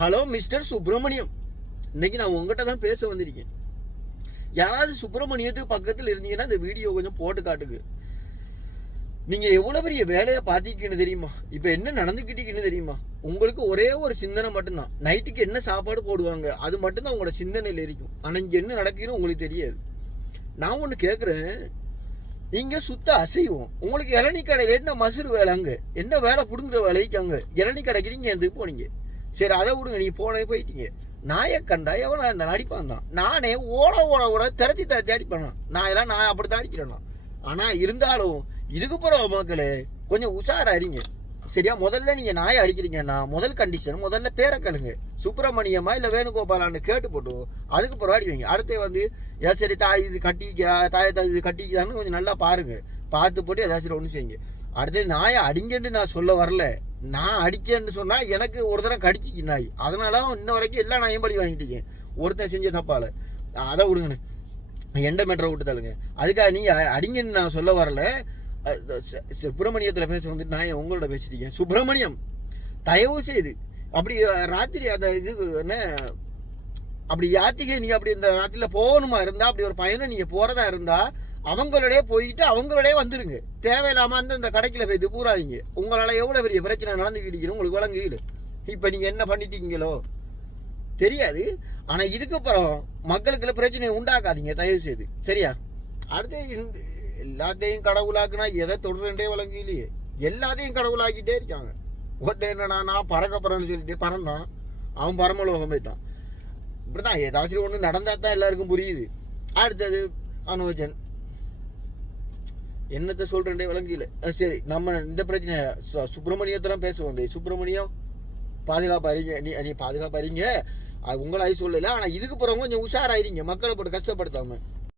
Hello mister Subramaniam, இன்னைக்கு நான் உங்ககிட்ட தான் பேச வந்திருக்கேன். யாராவது சுப்பிரமணியத்துக்கு பக்கத்தில் இருந்தீங்கன்னா இந்த வீடியோ கொஞ்சம் போட்டு காட்டுங்க. நீங்க எவ்வளவு பெரிய வேலையை பார்த்திக்கின்னு தெரியுமா? இப்ப என்ன நடந்துக்கிட்டீங்கன்னு தெரியுமா? உங்களுக்கு ஒரே ஒரு சிந்தனை மட்டும்தான், நைட்டுக்கு என்ன சாப்பாடு போடுவாங்க, அது மட்டும்தான் உங்களோட சிந்தனையில் இருக்கும். ஆனா இங்க என்ன நடக்குன்னு உங்களுக்கு தெரியாது. நான் ஒண்ணு கேட்குறேன், நீங்க சுத்த அசைவோம். உங்களுக்கு இளநீ கடையில் என்ன மசுறு வேலை, அங்க என்ன வேலை புடுங்குற வேலைக்கு அங்க இளநீ கடைக்கு நீங்க எதுக்கு போனீங்க? சரி அதை விடுங்க, நீ போயிட்டீங்க. நாயை கண்டா எவனா இந்த அடிப்பான் தான். நானே ஓட ஓட ஓட திரட்டி அடிப்பேன். நான் எல்லாம் நான் அப்படித்தான் அடிக்கிறேன்னா. ஆனா இருந்தாலும் இதுக்கு போகிற மக்களே கொஞ்சம் உஷாரா இருங்க, சரியா? முதல்ல நீங்க நாயை அடிக்கிறீங்கன்னா முதல் கண்டிஷன், முதல்ல பேரை கேளுங்க. சுப்பிரமணியமா இல்லை வேணுகோபாலான்னு கேட்டு போட்டு அதுக்கு பிறகு அடிவீங்க. அடுத்து சரி தாய் இது கட்டிக்கா, தாய் இது கட்டிக்கான்னு கொஞ்சம் நல்லா பாருங்க. பார்த்து போட்டு ஏதாச்சும் ஒன்று செய்யுங்க. அடுத்தது நாயை அடிங்கன்னு நான் சொல்ல வரல. நான் அடிச்சேன்னு சொன்னா எனக்கு ஒரு தடவை கடிச்சிக்கு நாய், அதனால இன்ன வரைக்கும் எல்லா நாயும் படி வாங்கிட்டீங்க ஒருத்தன் செஞ்ச தப்பால. அதை விடுங்கண்ணே, எண்ட மீட்டரை விட்டு தள்ளுங்க. அதுக்காக நீங்க அடிங்கன்னு நான் சொல்ல வரல. சுப்பிரமணியத்துல பேச வந்துட்டு நான் உங்களோட பேசிட்டீங்க. சுப்பிரமணியம், தயவு செய்து அப்படி ராத்திரி அந்த இது என்ன அப்படி யாத்திகை நீங்க அப்படி இந்த ராத்திரில போகணுமா இருந்தா, அப்படி ஒரு பயணம் நீங்க போறதா இருந்தா அவங்களோடய போயிட்டு அவங்களோடய வந்துருங்க. தேவையில்லாம இந்த கடைக்கில போயிட்டு பூராதீங்க. உங்களால எவ்வளவு பெரிய பிரச்சனை நடந்துக்கிட்டு உங்களுக்கு வழங்குது. இப்ப நீங்க என்ன பண்ணிட்டீங்களோ தெரியாது. ஆனா இதுக்கப்புறம் மக்களுக்குள்ள பிரச்சனையை உண்டாக்காதீங்க தயவு செய்து, சரியா? அடுத்து எல்லாத்தையும் கடவுளாக்குனா எதை தொடர்றே வழங்கலையே, எல்லாத்தையும் கடவுளாக்கிட்டே இருக்காங்க. ஒருத்தன் என்னன்னா நான் பறக்க போறேன்னு சொல்லிட்டு பறந்தான், அவன் பரமலோகம் போயிட்டான். இப்படிதான் ஏதாச்சும் ஒண்ணு நடந்தா தான் எல்லாருக்கும் புரியுது. அடுத்தது அனுஜன் என்னத்தை சொல்றேன்டே விளங்கல. சரி, நம்ம இந்த பிரச்சனை சுப்பிரமணியத்தான் பேச வந்தேன். சுப்பிரமணியம் பாதுகாப்பாருங்க, நீ பாதுகாப்பாருங்க, அது உங்களாய் சொல்லல. ஆனா இதுக்கு போறவங்க கொஞ்சம் உஷாராயிருங்க, மக்களை போட்டு கஷ்டப்படுத்தாம.